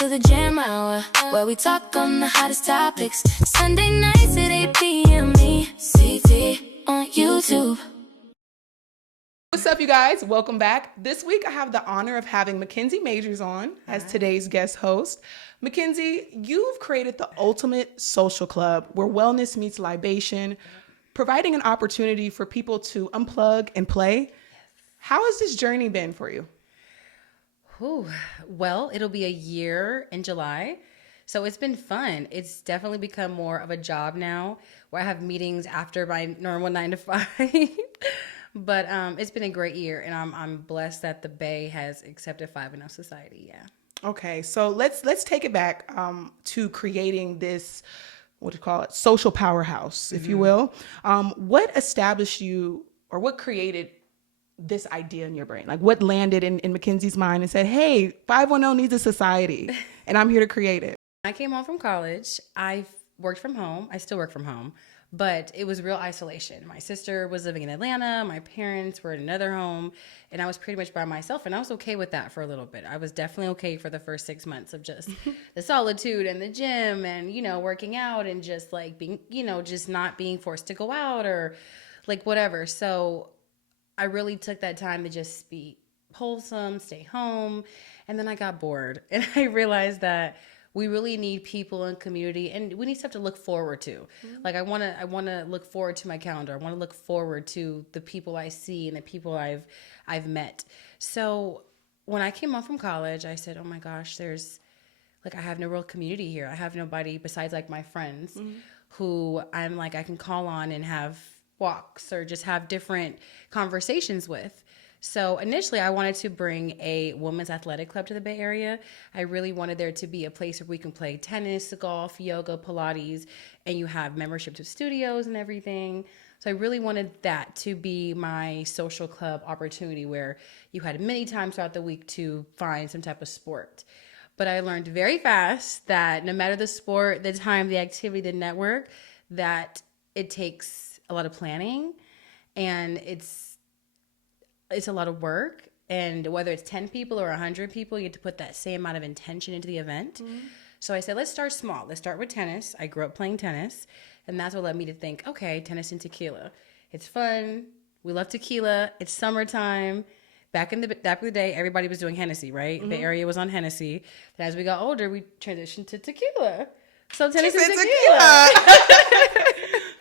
to the Jam Hour, where we talk on the hottest topics. Sunday nights at 8 p.m. CT on YouTube. What's up, you guys? Welcome back. This week, I have the honor of having Mackenzie Majors on as today's guest host. Mackenzie, you've created the ultimate social club where wellness meets libation, providing an opportunity for people to unplug and play. How has this journey been for you? Well, it'll be a year in July. So it's been fun. It's definitely become more of a job now where I have meetings after my normal 9 to 5. But it's been a great year, and I'm blessed that the Bay has accepted 5-0 Society. Yeah. Okay, so let's take it back to creating this, what do you call it, social powerhouse, if you will. What established you, or what created this idea in your brain? Like, what landed in Mackenzie's mind and said, hey, 510 needs a society, and I'm here to create it? I came home from college. I worked from home. I still work from home, but it was real isolation. My sister was living in Atlanta. My parents were in another home, and I was pretty much by myself, and I was okay with that for a little bit. I was definitely okay for the first 6 months of just the solitude and the gym and, working out and just like being, just not being forced to go out or like whatever. So I really took that time to just be wholesome, stay home. And then I got bored, and I realized that we really need people in community, and we need stuff to look forward to. Like I want to look forward to my calendar. I want to look forward to the people I see and the people I've met. So when I came home from college, I said, oh my gosh, I have no real community here. I have nobody besides like my friends who I'm like, I can call on and have walks or just have different conversations with. So initially I wanted to bring a women's athletic club to the Bay Area. I really wanted there to be a place where we can play tennis, golf, yoga, Pilates, and you have membership to studios and everything. So I really wanted that to be my social club opportunity where you had many times throughout the week to find some type of sport. But I learned very fast that no matter the sport, the time, the activity, the network, that it takes a lot of planning, and it's a lot of work. And whether it's 10 people or 100 people, you have to put that same amount of intention into the event. So I said, let's start small. Let's start with tennis. I grew up playing tennis, and that's what led me to think, okay, tennis and tequila. It's fun. We love tequila. It's summertime. Back in the day, everybody was doing Hennessy, right? The area was on Hennessy. Then as we got older, we transitioned to tequila. So tennis and tequila.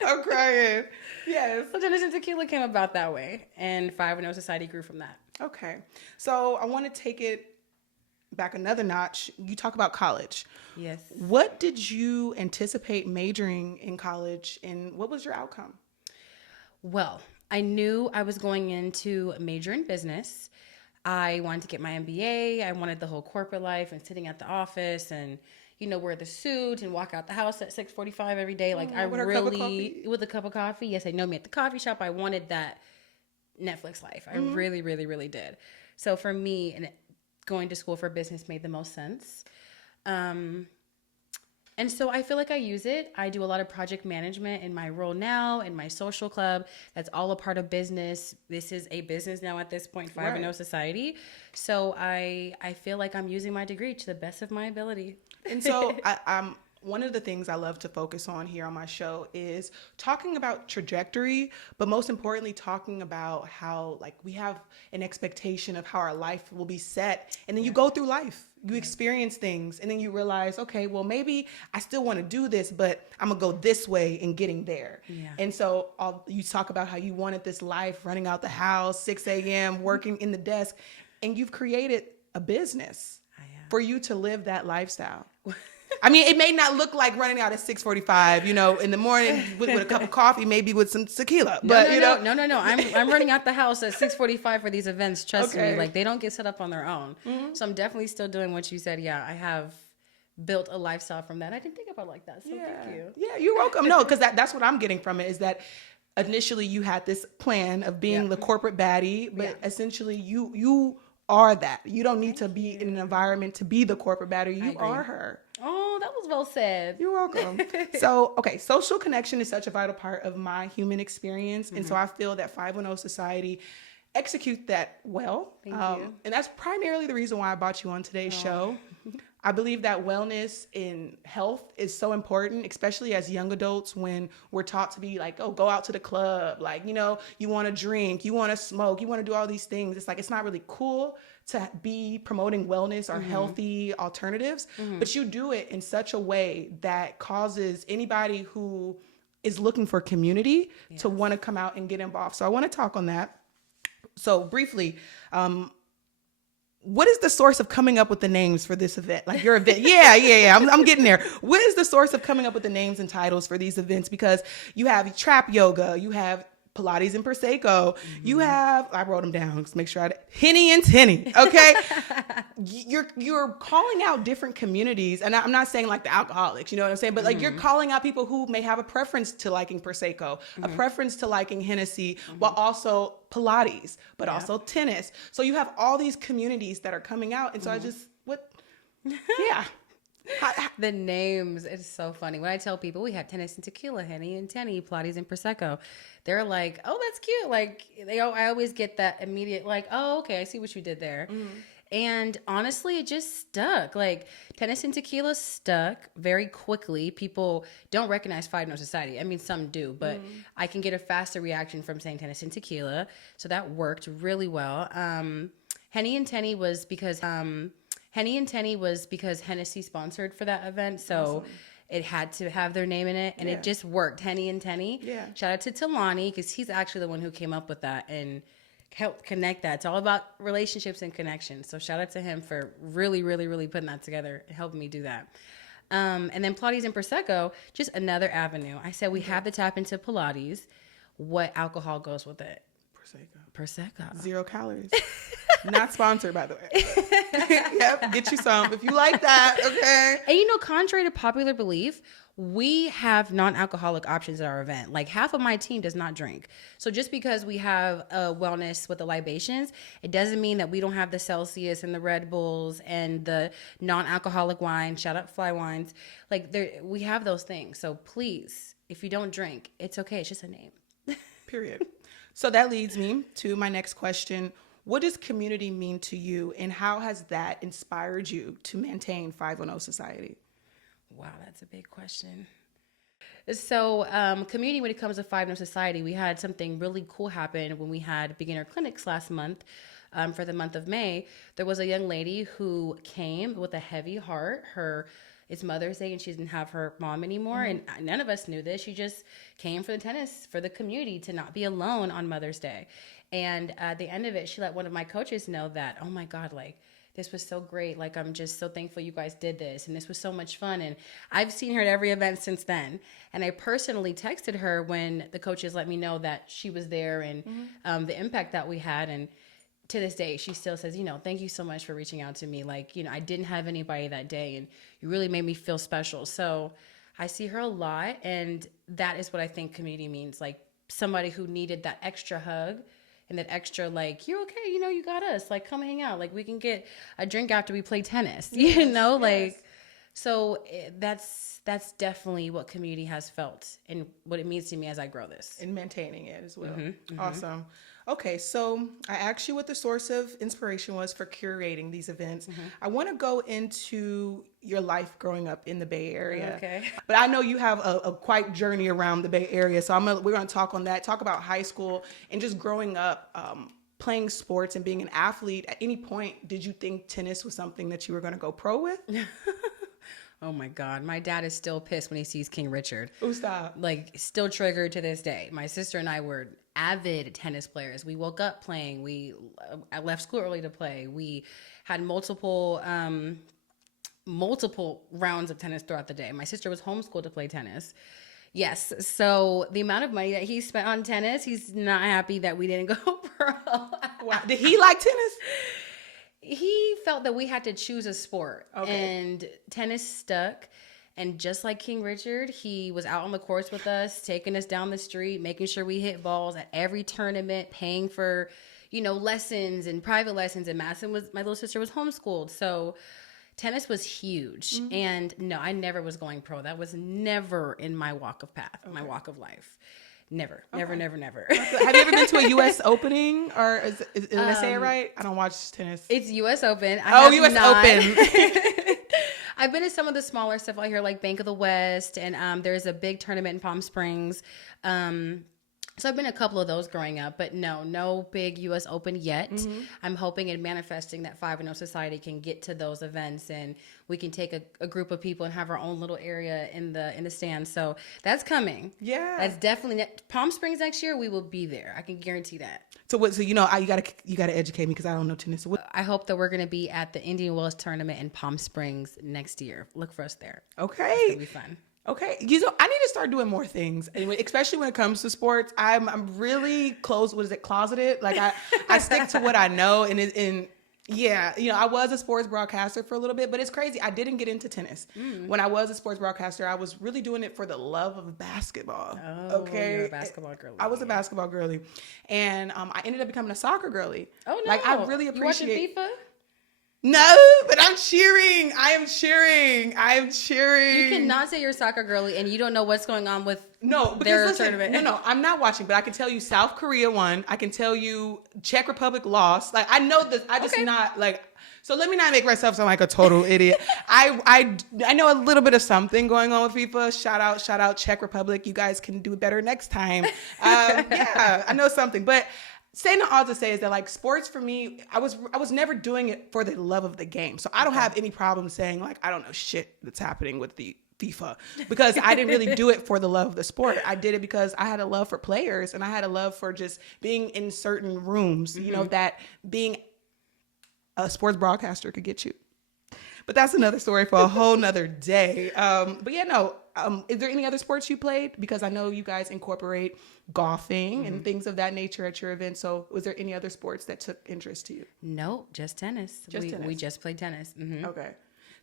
I'm crying. Yes. So tennis and tequila came about that way, and 5-0 Society grew from that. Okay. So I want to take it back another notch. You talk about college. Yes. What did you anticipate majoring in college, and what was your outcome? Well, I knew I was going into a major in business. I wanted to get my MBA. I wanted the whole corporate life and sitting at the office and wear the suit and walk out the house at 6:45 every day. Like with a cup of coffee. Yes, they know me at the coffee shop. I wanted that Netflix life. I really, really, really did. So for me, and going to school for business made the most sense. And so I feel like I use it. I do a lot of project management in my role now, in my social club. That's all a part of business. This is a business now at this point, 5-0 Society. So I feel like I'm using my degree to the best of my ability. And so I'm one of the things I love to focus on here on my show is talking about trajectory, but most importantly, talking about how we have an expectation of how our life will be set. And then you go through life, you experience things, and then you realize, okay, well, maybe I still want to do this, but I'm gonna go this way in getting there. Yeah. And so you talk about how you wanted this life, running out the house, 6 a.m., working in the desk, and you've created a business for you to live that lifestyle. I mean, it may not look like running out at 6:45, in the morning with a cup of coffee, maybe with some tequila. But no. I'm running out the house at 6:45 for these events. Trust me, they don't get set up on their own. So I'm definitely still doing what you said. Yeah, I have built a lifestyle from that. I didn't think about it like that. So thank you. Yeah, you're welcome. No, because that's what I'm getting from it is that initially you had this plan of being the corporate baddie, but essentially you are that. You don't need to be in an environment to be the corporate baddie. You are her. Oh, that was well said. You're welcome. So, okay, social connection is such a vital part of my human experience. And so I feel that 510 Society execute that well. Thank you. And that's primarily the reason why I brought you on today's show. I believe that wellness in health is so important, especially as young adults when we're taught to be like, oh, go out to the club. Like, you know, you want to drink, you want to smoke, you want to do all these things. It's like, it's not really cool to be promoting wellness or healthy alternatives, but you do it in such a way that causes anybody who is looking for community to want to come out and get involved. So I want to talk on that. So briefly, what is the source of coming up with the names for this event? Like your event. Yeah. I'm getting there. What is the source of coming up with the names and titles for these events? Because you have trap yoga, you have Pilates and Prosecco, you have, I wrote them down, just make sure Henny and Tenny, okay? You're calling out different communities, and I'm not saying like the alcoholics, you know what I'm saying? But like you're calling out people who may have a preference to liking Prosecco, a preference to liking Hennessy, while also Pilates, but also tennis. So you have all these communities that are coming out, and so yeah. The names, it's so funny. When I tell people we have tennis and tequila, Henny and Tenny, Pilates and Prosecco, they're like, oh, that's cute. Like I always get that immediate like, oh, okay, I see what you did there. And honestly, it just stuck. Like tennis and tequila stuck very quickly. People don't recognize Five No Society. I mean, some do, but I can get a faster reaction from saying tennis and tequila. So that worked really well. Henny and Tenny was because Hennessy sponsored for that event. So it had to have their name in it, and it just worked. Henny and Tenny. Yeah. Shout out to Talani, because he's actually the one who came up with that and helped connect that. It's all about relationships and connections. So shout out to him for really, really, really putting that together and helping me do that. And then Pilates and Prosecco, just another avenue. I said we have to tap into Pilates. What alcohol goes with it? Prosecco. 0 calories. Not sponsored, by the way. Yep, get you some if you like that, okay? And you know, contrary to popular belief, we have non-alcoholic options at our event. Like half of my team does not drink. So just because we have a wellness with the libations, it doesn't mean that we don't have the Celsius and the Red Bulls and the non-alcoholic wine. Shout out Fly Wines. Like we have those things. So please, if you don't drink, it's okay. It's just a name. Period. So that leads me to my next question. What does community mean to you, and how has that inspired you to maintain 510 Society? Wow, that's a big question. So community, when it comes to 510 Society, we had something really cool happen when we had beginner clinics last month. For the month of May, there was a young lady who came with a heavy heart. It's Mother's Day and she didn't have her mom anymore. And none of us knew this. She just came for the tennis, for the community, to not be alone on Mother's Day. And at the end of it, she let one of my coaches know that, oh my God, like this was so great. Like, I'm just so thankful you guys did this. And this was so much fun. And I've seen her at every event since then. And I personally texted her when the coaches let me know that she was there and the impact that we had. And to this day, she still says, thank you so much for reaching out to me. Like, I didn't have anybody that day and you really made me feel special. So I see her a lot. And that is what I think community means. Like somebody who needed that extra hug and that extra, like, you're okay, you got us. Like, come hang out. Like, we can get a drink after we play tennis, Like, so that's definitely what community has felt and what it means to me as I grow this. And maintaining it as well. Awesome. Okay, so I asked you what the source of inspiration was for curating these events. I want to go into your life growing up in the Bay Area. Okay. But I know you have a quite journey around the Bay Area, so we're going to talk on that, talk about high school and just growing up, playing sports and being an athlete. At any point, did you think tennis was something that you were going to go pro with? Oh my God. My dad is still pissed when he sees King Richard. Oh, stop. Like, still triggered to this day. My sister and I were avid tennis players. We woke up playing. I left school early to play. We had multiple rounds of tennis throughout the day. My sister was homeschooled to play tennis. Yes. So the amount of money that he spent on tennis, he's not happy that we didn't go pro. Wow. Did he like tennis? He felt that we had to choose a sport, and tennis stuck. And just like King Richard, he was out on the course with us, taking us down the street, making sure we hit balls at every tournament, paying for, lessons and private lessons. And my little sister was homeschooled. So tennis was huge. And no, I never was going pro. That was never in my walk of path, my walk of life. Never. Have you ever been to a U.S. opening, or did I say it right? I don't watch tennis. It's U.S. Open. U.S. Open. I've been to some of the smaller stuff out here, like Bank of the West, and there's a big tournament in Palm Springs. So I've been to a couple of those growing up, but no big U.S. Open yet. I'm hoping and manifesting that 5-0 Society can get to those events, and we can take a group of people and have our own little area in the stands. So that's coming. Yeah, that's definitely Palm Springs next year. We will be there. I can guarantee that. So what? So you gotta educate me because I don't know tennis. So I hope that we're gonna be at the Indian Wells tournament in Palm Springs next year. Look for us there. Okay, it's gonna be fun. Okay, I need to start doing more things, especially when it comes to sports. I'm really closeted. Like I stick to what I know, and yeah, I was a sports broadcaster for a little bit, but it's crazy. I didn't get into tennis. When I was a sports broadcaster, I was really doing it for the love of basketball. Oh, okay, you're a basketball girly. I was a basketball girly, and I ended up becoming a soccer girly. Oh no! Like I really appreciate. You watching FIFA? No, but I'm cheering. I am cheering. You cannot say you're a soccer girly and you don't know what's going on with their tournament. No, I'm not watching, but I can tell you South Korea won. I can tell you Czech Republic lost. Like I know this. I just not like. So let me not make myself sound like a total idiot. I know a little bit of something going on with FIFA. Shout out Czech Republic. You guys can do better next time. Yeah, I know something, but. Saying all to say is that like sports for me, I was never doing it for the love of the game. So I don't have any problem saying like I don't know shit that's happening with the FIFA because I didn't really do it for the love of the sport. I did it because I had a love for players and I had a love for just being in certain rooms, that being a sports broadcaster could get you. But that's another story for a whole nother day. But yeah, is there any other sports you played? Because I know you guys incorporate golfing and things of that nature at your event. So was there any other sports that took interest to you? No, just tennis. We just played tennis. Mm-hmm. Okay.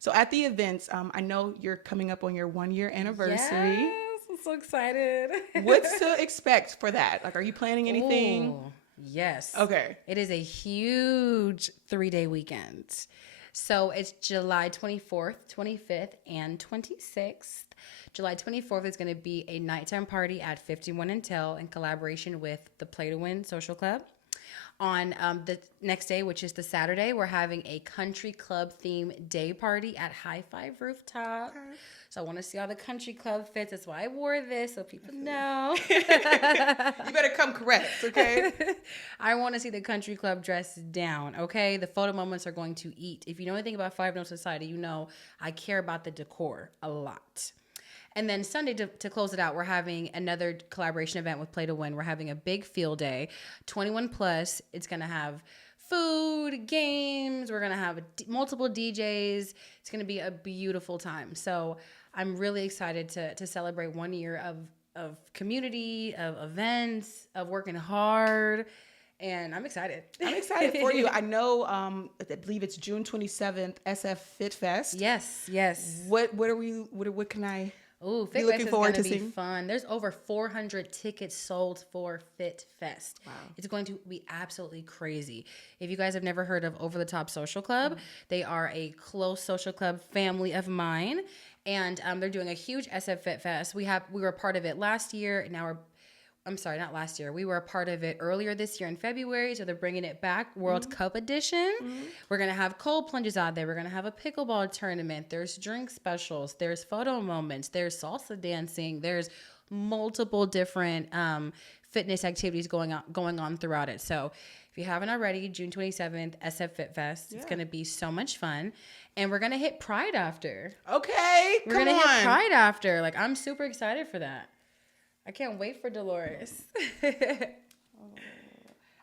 So at the events, I know you're coming up on your 1-year anniversary. Yes, I'm so excited. What's to expect for that? Like, are you planning anything? Ooh, yes. Okay. It is a huge 3-day weekend. So it's July 24th, 25th, and 26th. July 24th is going to be a nighttime party at 51 and Tell in collaboration with the Play to Win Social Club. On the next day, which is the Saturday, we're having a country club theme day party at High Five Rooftop. Okay. So I want to see how the country club fits. That's why I wore this, so people know. You better come correct, okay? I want to see the country club dressed down, okay? The photo moments are going to eat. If you know anything about 5-0 Society, you know I care about the decor a lot. And then Sunday, to close it out, we're having another collaboration event with Play to Win. We're having a big field day, 21 plus. It's going to have food, games. We're going to have multiple DJs. It's going to be a beautiful time. So I'm really excited to celebrate 1 year of community, of events, of working hard. And I'm excited. I'm excited for you. I know, I believe it's June 27th, SF Fit Fest. Yes. What can I... Ooh, Fit Fest is going to be fun. There's over 400 tickets sold for Fit Fest. Wow. It's going to be absolutely crazy. If you guys have never heard of Over the Top Social Club, they are a close social club family of mine, and they're doing a huge SF Fit Fest. We were a part of it last year. Not last year. We were a part of it earlier this year in February, so they're bringing it back, World Cup edition. We're going to have cold plunges out there. We're going to have a pickleball tournament. There's drink specials. There's photo moments. There's salsa dancing. There's multiple different fitness activities going on throughout it. So if you haven't already, June 27th, SF Fit Fest. Yeah. It's going to be so much fun. And we're going to hit Pride after. Okay, We're going to hit Pride after. Like, I'm super excited for that. I can't wait for Dolores. I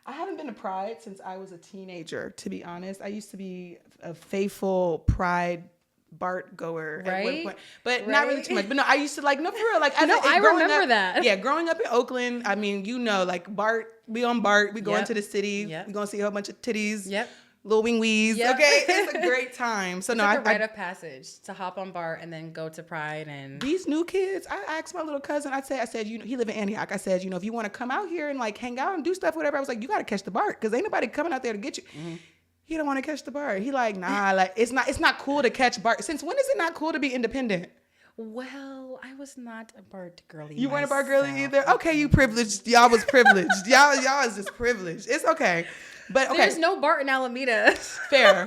haven't been to Pride since I was a teenager, to be honest. I used to be a faithful Pride BART goer at one point, but not really too much. But no, I used to for real. Like, I remember that. Yeah, growing up in Oakland, I mean, like BART, we on BART, we go into the city, we gonna see a whole bunch of titties. Yep. Little wing wees. Yep. Okay, it's a great time. So it's like a rite of passage to hop on BART and then go to Pride. And these new kids, I asked my little cousin. I said, he live in Antioch. I said, if you want to come out here and like hang out and do stuff, whatever. I was like, you got to catch the BART because ain't nobody coming out there to get you. Mm-hmm. He don't want to catch the BART. He like, nah, like it's not cool to catch BART. Since when is it not cool to be independent? Well, I was not a Bart girly. You weren't a Bart myself. girly either? Okay, you privileged. Y'all was privileged. y'all is just privileged. It's okay. But okay. There's no Bart in Alameda. Fair.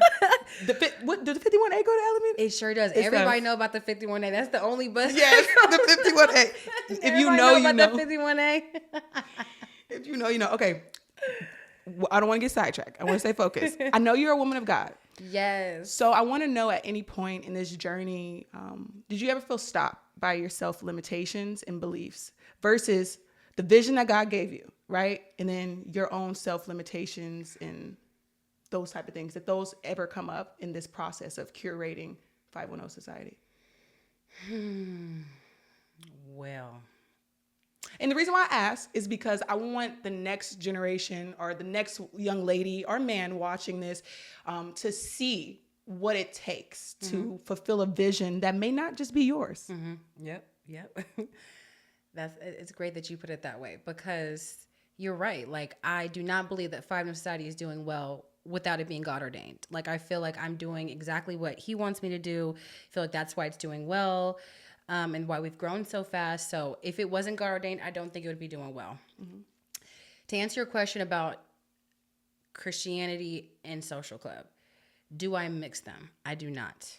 Did the 51A go to Alameda? It sure does. It Everybody does. know about the 51A. That's the only bus. Yes, the 51A. If you know, you know. The 51A. If you know, you know. Okay. I don't want to get sidetracked. I want to stay focused. I know you're a woman of God. Yes. So I want to know, at any point in this journey, did you ever feel stopped by your self-limitations and beliefs versus the vision that God gave you, right? And then your own self-limitations and those type of things. Did those ever come up in this process of curating 510 Society? Well. And the reason why I ask is because I want the next generation or the next young lady or man watching this to see what it takes to fulfill a vision that may not just be yours. Yep. It's great that you put it that way, because you're right. Like, I do not believe that 510 Society is doing well without it being God ordained. Like, I feel like I'm doing exactly what he wants me to do. I feel like that's why it's doing well. And why we've grown so fast. So if it wasn't God ordained, I don't think it would be doing well. To answer your question about Christianity and social club, do I mix them? I do not.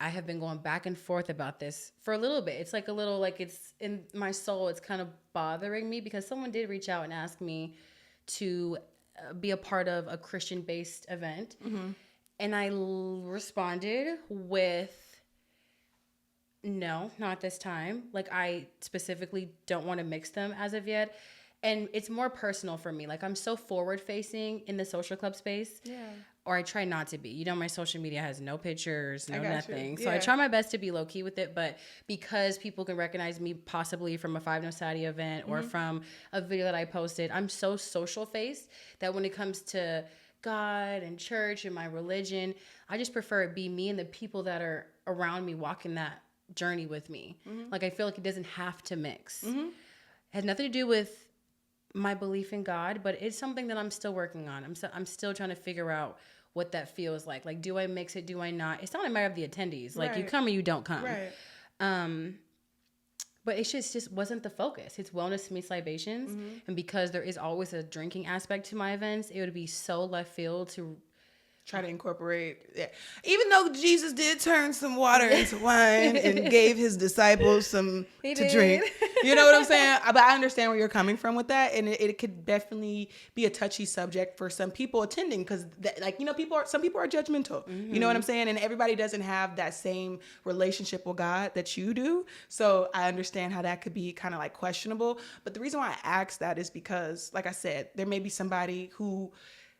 I have been going back and forth about this for a little bit. It's like a little, like, it's in my soul. It's kind of bothering me because someone did reach out and ask me to be a part of a Christian-based event. And I responded with, no, not this time. Like, I specifically don't want to mix them as of yet. And it's more personal for me. Like, I'm so forward facing in the social club space. Yeah. Or I try not to be. You know, my social media has no pictures, no nothing. So I try my best to be low key with it. But because people can recognize me possibly from a 510 Society event or from a video that I posted, I'm so social faced that when it comes to God and church and my religion, I just prefer it be me and the people that are around me walking that journey with me. Like, I feel like it doesn't have to mix. It has nothing to do with my belief in God, but it's something that I'm still working on. I'm still trying to figure out what that feels like. Like, do I mix it? Do I not? It's not a matter of the attendees. Like, you come or you don't come. Right. But it just wasn't the focus. It's wellness meets libations. And because there is always a drinking aspect to my events, it would be so left field to try to incorporate, even though Jesus did turn some water into wine and gave his disciples some to drink. You know what I'm saying? But I understand where you're coming from with that, and it could definitely be a touchy subject for some people attending, because, like, you know, some people are judgmental. You know what I'm saying? And everybody doesn't have that same relationship with God that you do. So I understand how that could be kind of like questionable. But the reason why I ask that is because, like I said, there may be somebody who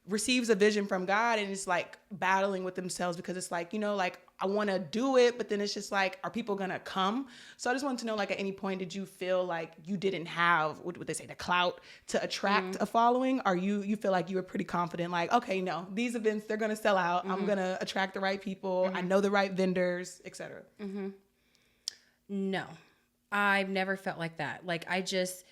receives a vision from God and it's like battling with themselves, because it's like, you know, like, I want to do it, but then it's just like, are people going to come? So I just wanted to know, like, at any point, did you feel like you didn't have, what would they say, the clout to attract a following? Or you feel like you were pretty confident, like, okay, no, these events, they're going to sell out. I'm going to attract the right people. I know the right vendors, etc. No, I've never felt like that. Like, I just,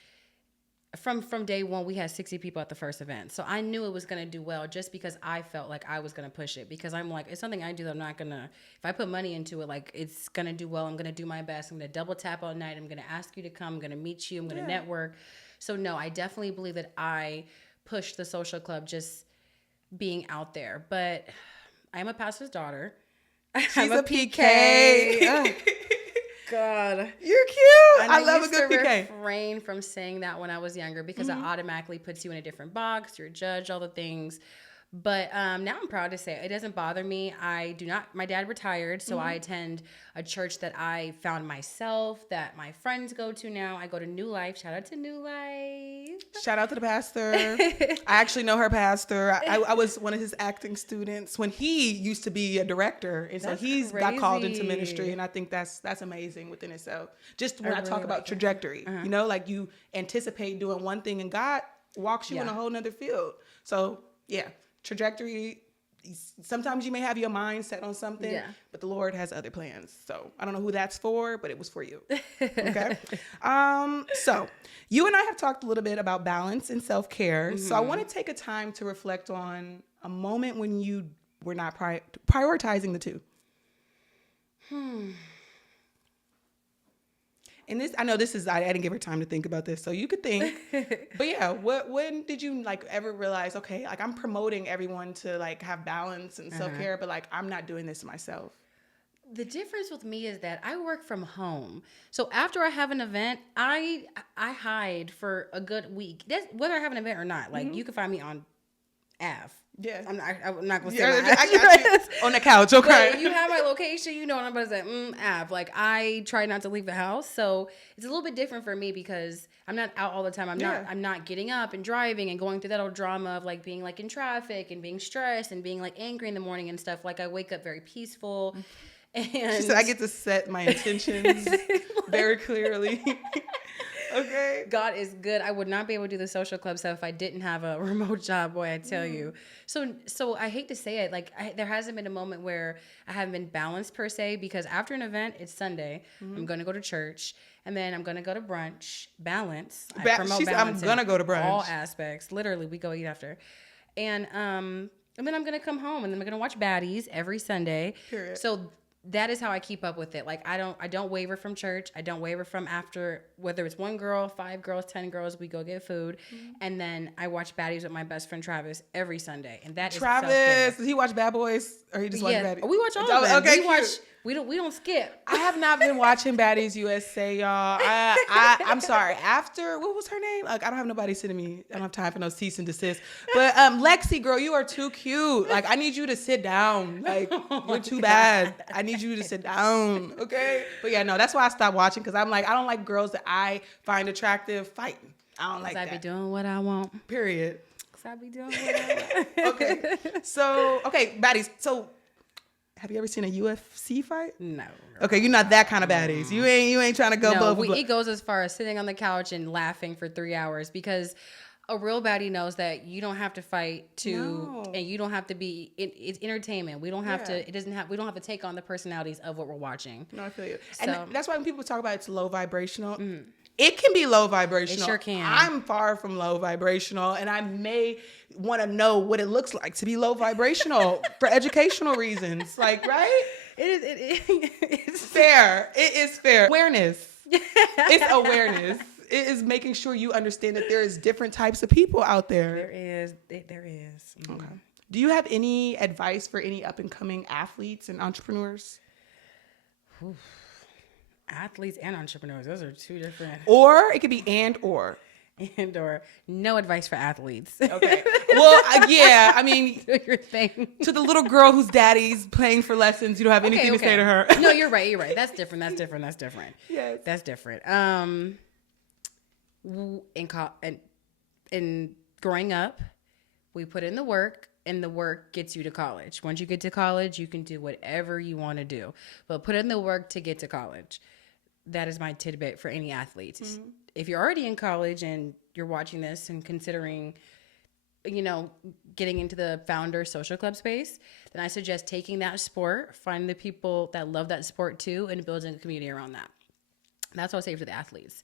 from day one, we had 60 people at the first event. So I knew it was going to do well just because I felt like I was going to push it, because I'm like, it's something I do that I'm not going to, if I put money into it, like, it's going to do well. I'm going to do my best. I'm going to double tap all night. I'm going to ask you to come. I'm going to meet you. I'm going to network. So no, I definitely believe that I pushed the social club just being out there. But I'm a pastor's daughter. She's a PK. God, you're cute. And I love a good PK. I refrain from saying that when I was younger, because it automatically puts you in a different box. You're a judge, all the things. But now I'm proud to say it doesn't bother me. I do not. My dad retired, so I attend a church that I found myself, that my friends go to now. I go to New Life. Shout out to New Life. Shout out to the pastor. I actually know her pastor. I was one of his acting students when he used to be a director, and so he's got called into ministry, and I think that's amazing within itself. Just when I talk about trajectory, you know, like, you anticipate doing one thing and God walks you in a whole nother field. So yeah. Trajectory, sometimes you may have your mind set on something, but the Lord has other plans. So I don't know who that's for, but it was for you. Okay. So you and I have talked a little bit about balance and self-care. So I want to take a time to reflect on a moment when you were not prioritizing the two. And this, I know this is, I didn't give her time to think about this, so you could think. But yeah, when did you like ever realize, okay, like I'm promoting everyone to like have balance and self-care, but like I'm not doing this myself? The difference with me is that I work from home. So after I have an event, I hide for a good week. That's whether I have an event or not. Like you can find me on Av. Yeah. I'm not gonna say Yeah, my I got you. On the couch, okay. But you have my location, you know what I'm gonna say. Av. Like I try not to leave the house, so it's a little bit different for me because I'm not out all the time. I'm not getting up and driving and going through that old drama of like being like in traffic and being stressed and being like angry in the morning and stuff. Like I wake up very peaceful. And She said I get to set my intentions very clearly. Okay. God is good. I would not be able to do the social club stuff if I didn't have a remote job, boy, I tell you. So I hate to say it, like there hasn't been a moment where I haven't been balanced per se, because after an event, it's Sunday. I'm going to go to church, and then I'm going to go to brunch. Balance. I promote balance. I'm going to go to brunch. All aspects. Literally, we go eat after. And then I'm going to come home, and then I'm going to watch Baddies every Sunday. Period. So that is how I keep up with it. Like I don't waver from church. I don't waver from after, whether it's 1 girl, 5 girls, 10 girls, we go get food. And then I watch Baddies with my best friend Travis every Sunday. And that Travis, is does he watch Bad Boys or he just watch Baddies? We watch all of them. Okay, we don't skip. I have not been watching Baddies USA, y'all. I'm sorry. After, what was her name? Like, I don't have nobody sitting me. I don't have time for no cease and desist. But Lexi, girl, you are too cute. Like, I need you to sit down. Like, you're too bad. I need you to sit down. Okay? But yeah, no, that's why I stopped watching, because I'm like, I don't like girls that I find attractive fighting. I don't like that. I be doing what I want. Period. Cause I be doing what I want. Okay. So, okay, Baddies. So, have you ever seen a UFC fight? No. Okay, you're not that kind of baddies. You ain't trying to go above. It goes as far as sitting on the couch and laughing for 3 hours, because a real baddie knows that you don't have to fight and you don't have to be. It's entertainment. We don't have to. We don't have to take on the personalities of what we're watching. No, I feel you. So, and that's why when people talk about it's low vibrational, it can be low vibrational. It sure can. I'm far from low vibrational, and I may want to know what it looks like to be low vibrational for educational reasons. Like, right? It's fair. It is fair. Awareness. It's awareness. It is making sure you understand that there is different types of people out there. There is. Okay. Do you have any advice for any up and coming athletes and entrepreneurs? Oof. Athletes and entrepreneurs, those are two different. Or it could be or no advice for athletes. Okay. Well, yeah, I mean, do your thing. To the little girl whose daddy's paying for lessons, you don't have anything to say to her. No, you're right. That's different. Yes. That's different. In growing up, we put in the work, and the work gets you to college. Once you get to college, you can do whatever you want to do, but put in the work to get to college. That is my tidbit for any athletes. Mm-hmm. If you're already in college and you're watching this and considering, getting into the founder social club space, then I suggest taking that sport, find the people that love that sport too, and building a community around that. That's what I'll say for the athletes.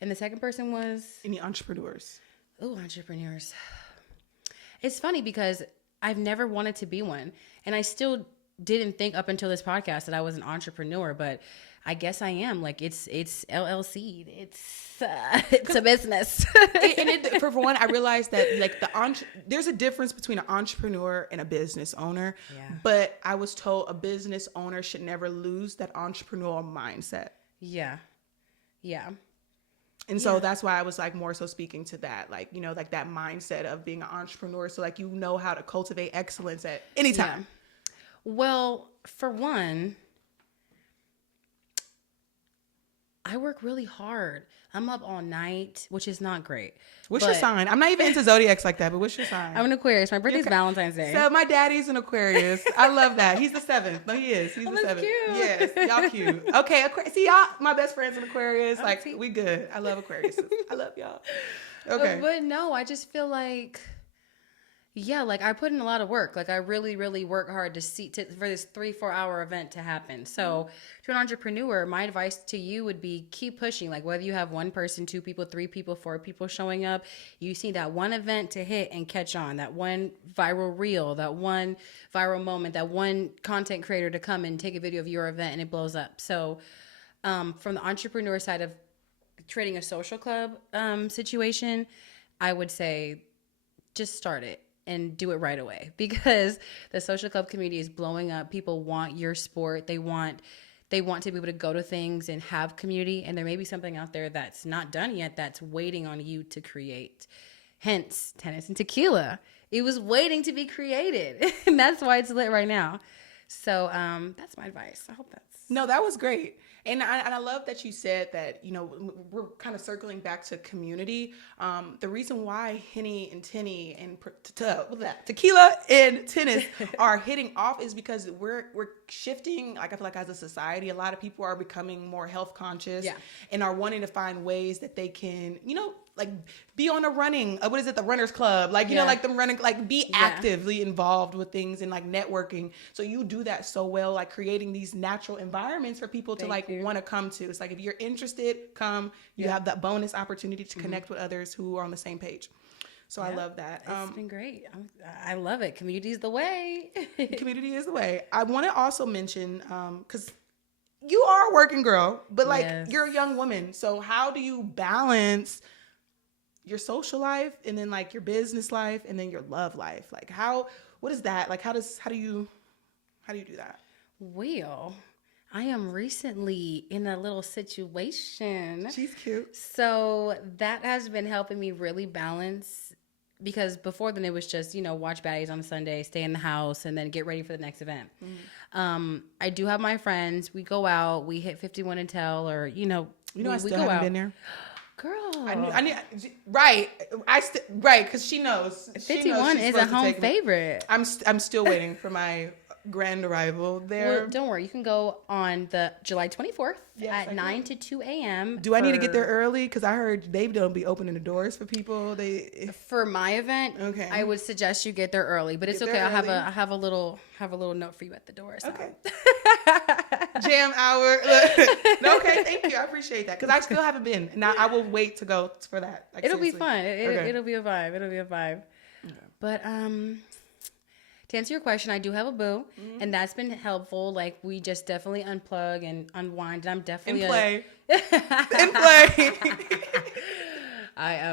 And the second person was? Any entrepreneurs. Oh, entrepreneurs. It's funny because I've never wanted to be one. And I still didn't think up until this podcast that I was an entrepreneur, but I guess I am. Like it's LLC. It's a business. For one, I realized that like there's a difference between an entrepreneur and a business owner. Yeah. But I was told a business owner should never lose that entrepreneurial mindset. Yeah. Yeah. And so that's why I was like more so speaking to that, like, like that mindset of being an entrepreneur. So like, how to cultivate excellence at any time. Yeah. Well, for one, I work really hard. I'm up all night, which is not great. What's your sign? I'm not even into zodiacs like that, but what's your sign? I'm an Aquarius. My birthday's Valentine's Day. So my daddy's an Aquarius. I love that. He's the 7th. No, he is. He's the 7th. Cute. Yes, y'all cute. Okay, see y'all, my best friend's an Aquarius. Like, we good. I love Aquarius. I love y'all. Okay. But no, I just feel like, like I put in a lot of work. Like I really, really work hard for this 3-4 hour event to happen. So to an entrepreneur, my advice to you would be keep pushing. Like whether you have 1 person, 2 people, 3 people, 4 people showing up, you see that one event to hit and catch on, that one viral reel, that one viral moment, that one content creator to come and take a video of your event and it blows up. So From the entrepreneur side of creating a social club situation, I would say just start it and do it right away, because the social club community is blowing up. People want your sport. They want to be able to go to things and have community, and there may be something out there that's not done yet that's waiting on you to create. Hence, tennis and tequila. It was waiting to be created, and that's why it's lit right now. So that's my advice. I hope that's... No, that was great. And I love that you said that, you know, we're kind of circling back to community. The reason why Henny and Tinny and tequila and tennis are hitting off is because we're shifting. Like, I feel like as a society, a lot of people are becoming more health conscious and are wanting to find ways that they can, you know, like be on a running, the runners club, like, you know, like them running, like be actively involved with things and like networking. So you do that so well, like creating these natural environments for people to want to come to. It's like, if you're interested, come, you have that bonus opportunity to connect with others who are on the same page. So I love that. It's been great. I love it. Community is the way. Community is the way. I want to also mention, because you are a working girl, but like you're a young woman. So how do you balance your social life and then like your business life and then your love life? Like what is that? Like how do you do that? Well, I am recently in a little situation. She's cute. So that has been helping me really balance, because before then it was just, you know, watch baddies on Sunday, stay in the house, and then get ready for the next event. I do have my friends. We go out, we hit 51 and Tell, or, you know, I still haven't been there. Girl, I need right. Right, because she knows. 51 is a home favorite. I'm still waiting for my grand arrival there. Well, don't worry, you can go on the July 24th at 9 to 2 a.m. Do I need to get there early? Because I heard they don't be opening the doors for people. For my event, I would suggest you get there early, but it's okay. I have a little note for you at the door. So. Okay. Jam hour. Okay, thank you. I appreciate that, because I still haven't been. Now I will wait to go for that. Like, it'll seriously. be fun. It'll be a vibe. It'll be a vibe. Okay. But to answer your question, I do have a boo, and that's been helpful. Like, we just definitely unplug and unwind. And I'm definitely play. Play.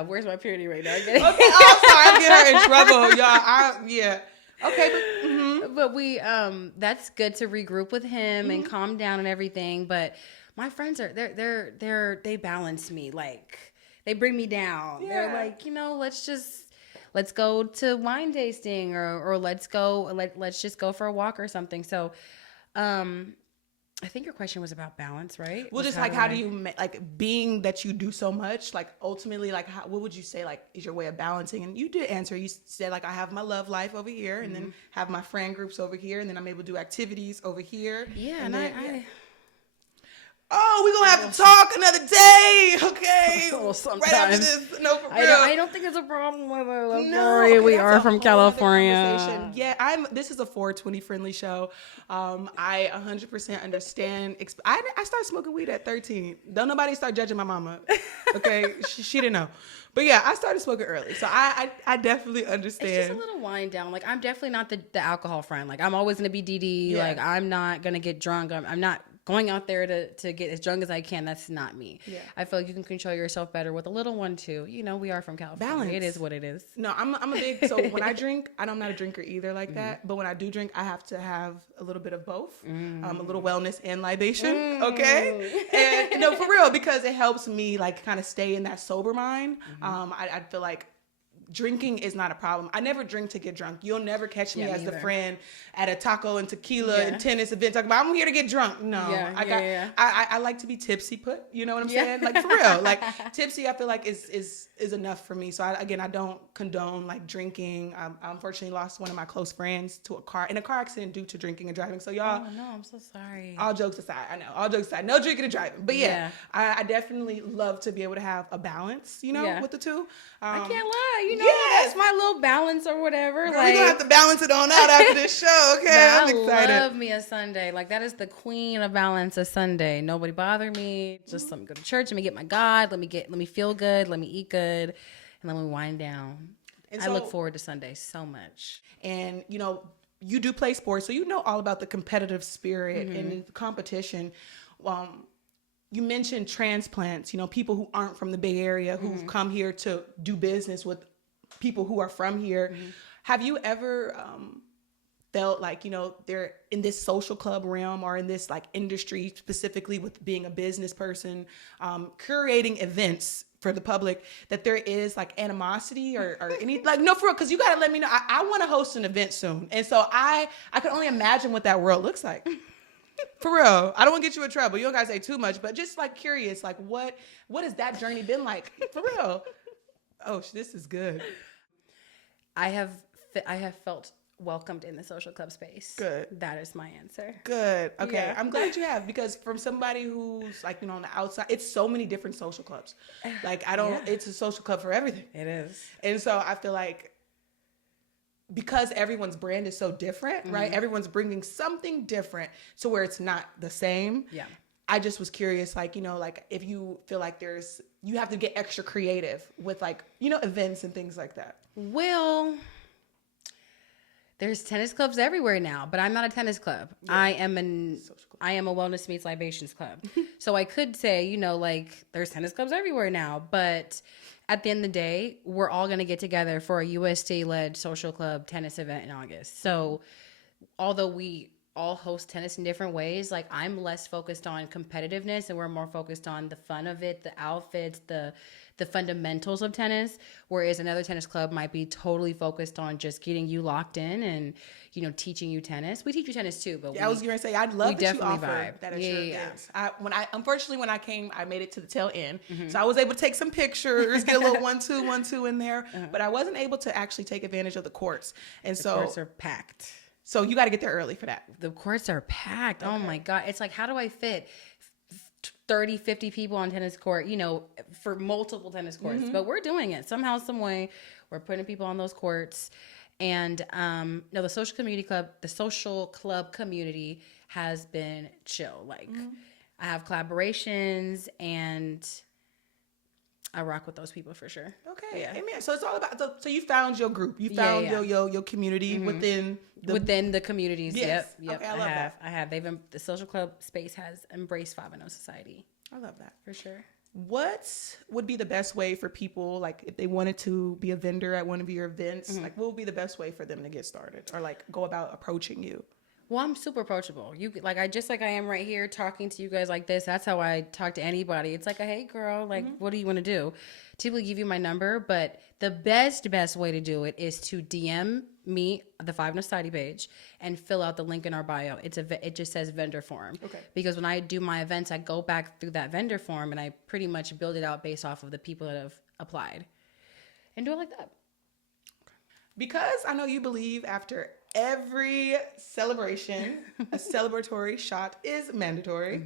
Where's my purity right now? Okay. Oh, sorry, I'm getting her in trouble, y'all. Okay, but we that's good to regroup with him and calm down and everything. But my friends are they balance me. Like, they bring me down. Yeah. They're like, you know, let's go to wine tasting, or let's just go for a walk or something. So, I think your question was about balance, right? Well, just like, how do you, like, being that you do so much, like, ultimately, like, what would you say, like, is your way of balancing? And you did answer. You said, like, I have my love life over here, and then have my friend groups over here, and then I'm able to do activities over here. Yeah, and then, oh, we're going to have to talk another day, okay? Well, sometimes. Right after this. No, for real. I don't think it's a problem with our love story. We are from California. Yeah, this is a 420 friendly show. I 100% understand. I started smoking weed at 13. Don't nobody start judging my mama, okay? she didn't know. But yeah, I started smoking early. So I definitely understand. It's just a little wind down. Like, I'm definitely not the alcohol friend. Like, I'm always going to be DD. Yeah. Like, I'm not going to get drunk. I'm not going out there to get as drunk as I can. That's not me. Yeah. I feel like you can control yourself better with a little one too. You know, we are from California. Balance. It is what it is. No, I'm a big, so when I drink, I'm not a drinker either like that. But when I do drink, I have to have a little bit of both. A little wellness and libation. Okay. And no, for real, because it helps me like kind of stay in that sober mind. I feel like drinking is not a problem. I never drink to get drunk. You'll never catch me as the friend at a taco and tequila and tennis event talking about, I'm here to get drunk. No, I like to be tipsy you know what I'm saying? Like, for real, like tipsy, I feel like is enough for me. So I don't condone like drinking. I unfortunately lost one of my close friends to a car accident due to drinking and driving. So y'all, oh no, I'm so sorry. All jokes aside, I know, all jokes aside, no drinking and driving. But I definitely love to be able to have a balance, you know, with the two. I can't lie, you know, that's my little balance or whatever. Girl, like, we're gonna have to balance it on out after this show, okay? I'm excited. I love me a Sunday. Like, that is the queen of balance, a Sunday. Nobody bother me. Just let me go to church. Let me get my God. Let me feel good. Let me eat good. And let me wind down. And I look forward to Sundays so much. And, you know, you do play sports, so you know all about the competitive spirit and the competition. you mentioned transplants, you know, people who aren't from the Bay Area who've come here to do business with people who are from here. Have you ever felt like, you know, they're in this social club realm or in this like industry specifically with being a business person, curating events for the public, that there is like animosity or any, like, no, for real, because you got to let me know. I want to host an event soon. And so I can only imagine what that world looks like. For real. I don't want to get you in trouble. You don't got to say too much, but just like curious, like what has that journey been like? For real. Oh, this is good. I have felt welcomed in the social club space. Good. That is my answer. Good. Okay. Yeah. I'm glad you have, because from somebody who's like, you know, on the outside, it's so many different social clubs. Like it's a social club for everything. It is. And so I feel like because everyone's brand is so different, right? Everyone's bringing something different to where it's not the same. Yeah. I just was curious, like, you know, like if you feel like you have to get extra creative with like, you know, events and things like that. Well, there's tennis clubs everywhere now, but I'm not a tennis club. Yeah. I am a wellness meets libations club. So I could say, you know, like there's tennis clubs everywhere now, but at the end of the day, we're all going to get together for a USD-led social club tennis event in August. So although we all host tennis in different ways, like I'm less focused on competitiveness and we're more focused on the fun of it, the outfits, the fundamentals of tennis, whereas another tennis club might be totally focused on just getting you locked in and, you know, teaching you tennis. We teach you tennis too, but I was going to say, I'd love that you offer that at your events. Unfortunately, when I came, I made it to the tail end. So I was able to take some pictures, get a little 1-2 in there, but I wasn't able to actually take advantage of the courts. And the courts are packed. So you got to get there early for that. The courts are packed. Okay. Oh my God. It's like, how do I fit 30, 50 people on tennis court, you know, for multiple tennis courts? But we're doing it somehow, some way. We're putting people on those courts. And no, the social club community has been chill. Like I have collaborations and I rock with those people for sure. Okay. Yeah. Amen. So it's all about, so you found your group. You found your community within the communities. Yes. Yep. Okay, I love that. I have. The social club space has embraced 5-0 society. I love that. For sure. What would be the best way for people, like if they wanted to be a vendor at one of your events, like what would be the best way for them to get started or like go about approaching you? Well, I'm super approachable. I am right here talking to you guys like this. That's how I talk to anybody. It's like, hey girl, like, what do you want to do? Typically give you my number, but the best way to do it is to DM me the 5-0 Society page and fill out the link in our bio. It just says vendor form. Okay. Because when I do my events, I go back through that vendor form and I pretty much build it out based off of the people that have applied and do it like that. Because I know you believe after every celebration, a celebratory shot is mandatory.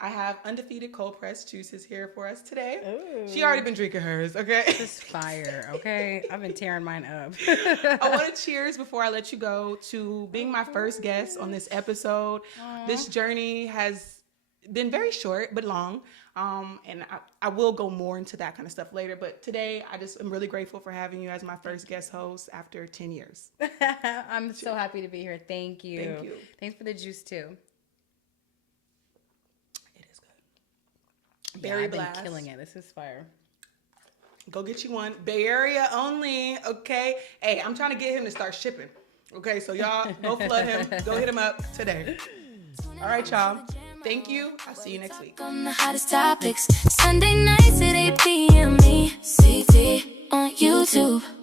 I have undefeated cold pressed juices here for us today. Ooh. She already been drinking hers, okay? This is fire, okay? I've been tearing mine up. I want to cheers before I let you go to being my first guest on this episode. Aww. This journey has been very short but long. And I will go more into that kind of stuff later. But today, I just am really grateful for having you as my first guest host after 10 years. I'm so happy to be here. Thank you. Thank you. Thanks for the juice, too. It is good. Berry I've Blast. Been killing it. This is fire. Go get you one. Bay Area only, okay? Hey, I'm trying to get him to start shipping. Okay, so y'all go flood him. Go hit him up today. All right, y'all. Thank you. I'll see you next week. On the hottest topics, Sunday nights at 8 p.m. CT on YouTube.